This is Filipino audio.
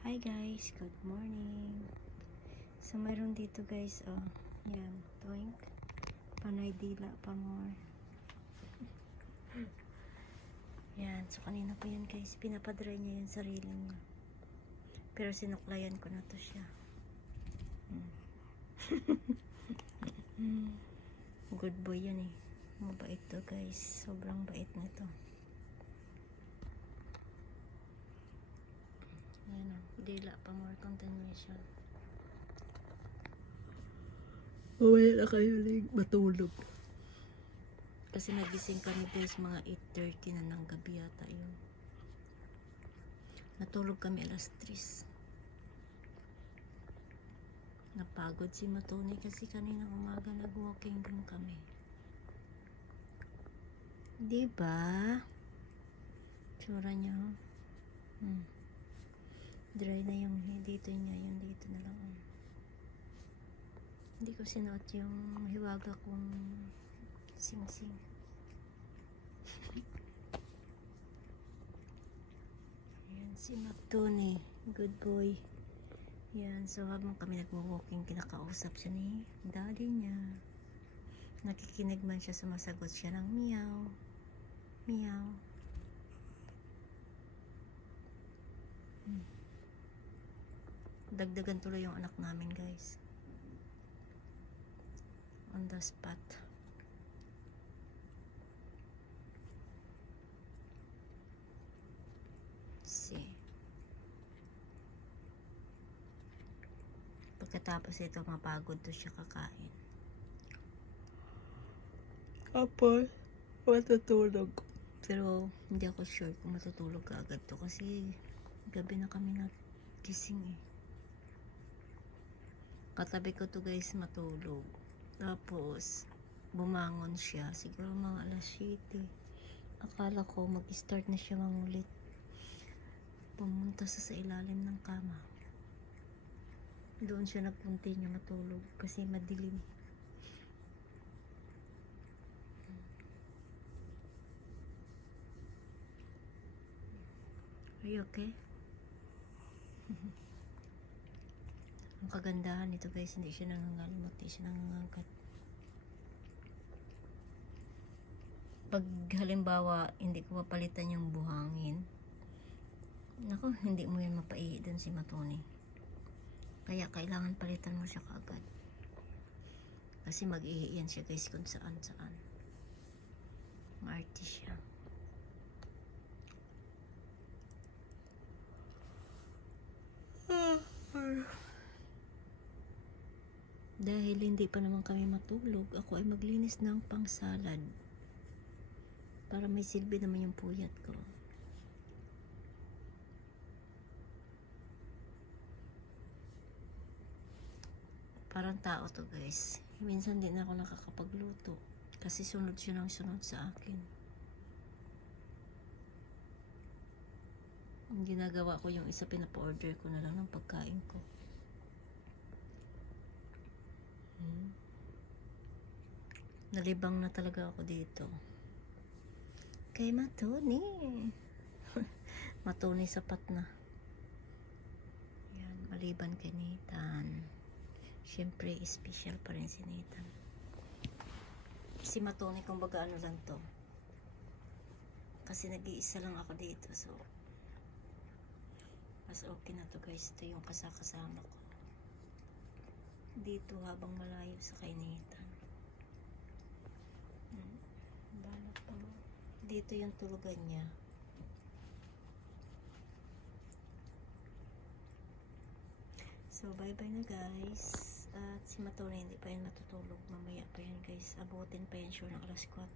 Hi guys, good morning. So mayroon dito guys, oh, yan, toink. Panoy dila pa more. Yan, so kanina pa yan guys, pinapadry niya yung sarili niya. Pero sinuklayan ko na to siya. Good boy yan eh. Mabait to guys, sobrang bait nito. Yan o, dila pa more continuation. Wala na kayo matulog. Kasi nagising kami guys mga 8:30 na ng gabi yata yun. Natulog kami alas 3. Napagod si Matoni kasi kaninang umaga nag-walking din kami. Diba? Tsura niya. Dry na yung dito niya. Yung dito na lang. Hindi ko sinuot yung hiwaga kong sing-sing. Ayan si Matoni. Good boy. Yan, so habang kami nag-walking, kinakausap siya ni daddy niya. Nakikinig man siya, sumasagot siya ng meow. Meow. Dagdagan tuloy yung anak namin guys. On the spot. See. Pagkatapos ito, mapagod to siya kakain. Tapos, matutulog. Pero, hindi ako sure kung matutulog ka agad to kasi gabi na kami nagising eh. Katabi ko to guys matulog. Tapos, bumangon siya. Siguro mga alas 7. Akala ko mag-start na siya mangulit. Pumunta sa ilalim ng kama. Doon siya nagpunti niya matulog kasi madilim. Are you okay? Ang kagandahan nito guys, hindi siya nangangalimot, hindi siya nangangagat. Pag halimbawa hindi ko papalitan yung buhangin, naku, hindi mo yan mapaihi dun si Matoni. Kaya kailangan palitan mo siya kaagad. Kasi mag-ihi yan siya guys kung saan saan. Maarte siya. Dahil hindi pa naman kami matulog, ako ay maglinis ng pang-salad. Para may silbi naman yung puyat ko. Parang tao to guys. Minsan din ako nakakapagluto. Kasi sunod siya ng sunod sa akin. Ang ginagawa ko yung isa, pinapa-order ko na lang ng pagkain ko. Nalibang na talaga ako dito. Kay Matoni. Matoni sapat na. Yan, maliban kay Nathan. Siyempre, special pa rin si Nathan. Si Matoni, kumbaga ano lang to. Kasi nag-iisa lang ako dito. So, mas okay na to guys. Ito yung kasakasama ko. Dito habang malayo sa kay Nathan. Balak pa. Dito yung tulugan niya. So, bye-bye na guys. At si Matoni hindi pa yan matutulog. Mamaya pa yan guys. Abutin pa yan sure ng alas 4.